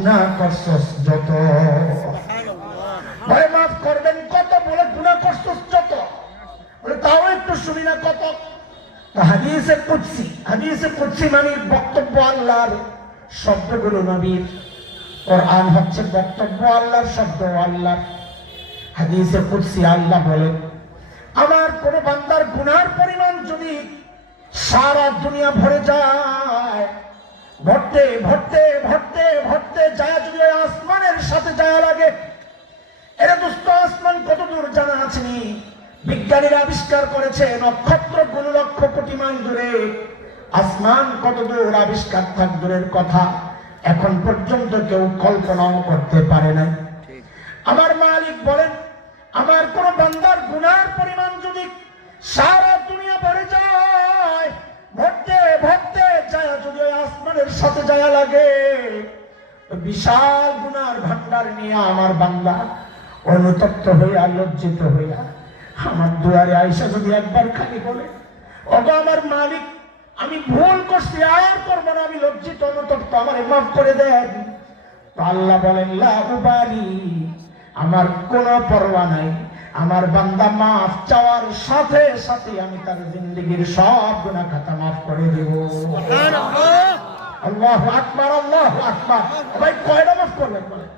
গুনাহ করছস যত, বলে মাফ করবেন কত, বলে গুনাহ করছস যত, বলে তাও একটু শুনি না কত। হাদিসে কুদসি, হাদিসে কুদসি মানে বক্তব্য আল্লাহর, শব্দগুলো নবীর। কোরআন হচ্ছে বক্তব্য আল্লাহর, শব্দ আল্লাহর। হাদিসে কুদসি আল্লাহ বলেন, আমার কোন বান্দার গুনার পরিমাণ যদি সারা দুনিয়া ভরে যায়, ভরতে ভরতে ভরতে ভরতে যায়, যদি আসমানের সাথে যায় লাগে, এরা দুষ্ট আসমান কত দূর জানা আছে? বিজ্ঞানীরা আবিষ্কার করেছে নক্ষত্র কোন লক্ষ কোটি মাইল দূরে, আসমান কত দূর আবিষ্কার থাক দূরের কথা, এখন পর্যন্ত কেউ কল্পনাও করতে পারে না। আমার মালিক বলেন, আমার কোন বান্দার গুনার পরিমাণ যদি সারা দুনিয়া ভরে যায়, ভরতে ভরতে যায়, যদি আসমানের সাথে যায় লাগে, বিশাল গুনার ভান্ডার নিয়ে আমার বান্দা অনুতপ্ত হইয়া লজ্জিত হইয়া আমার দুয়ারে আইসা যদি একবার খালি বলে, ওগো আমার মালিক, আমি ভুল করছি, আর করবো না, আমি লজ্জিত অনুতপ্ত, আমারে মাফ করে দেন, তো আল্লাহ বলেন লা উবালি, আমার কোনো পরোয়া নাই, আমার বান্দা মাফ চাওয়ার সাথে সাথে আমি তার জিন্দেগীর সব গুনাহ খাতা মাফ করে দেব। সুবহানাল্লাহ, আল্লাহু আকবার, আল্লাহু আকবার। ভাই কয়টা মাফ করবেন বলেন?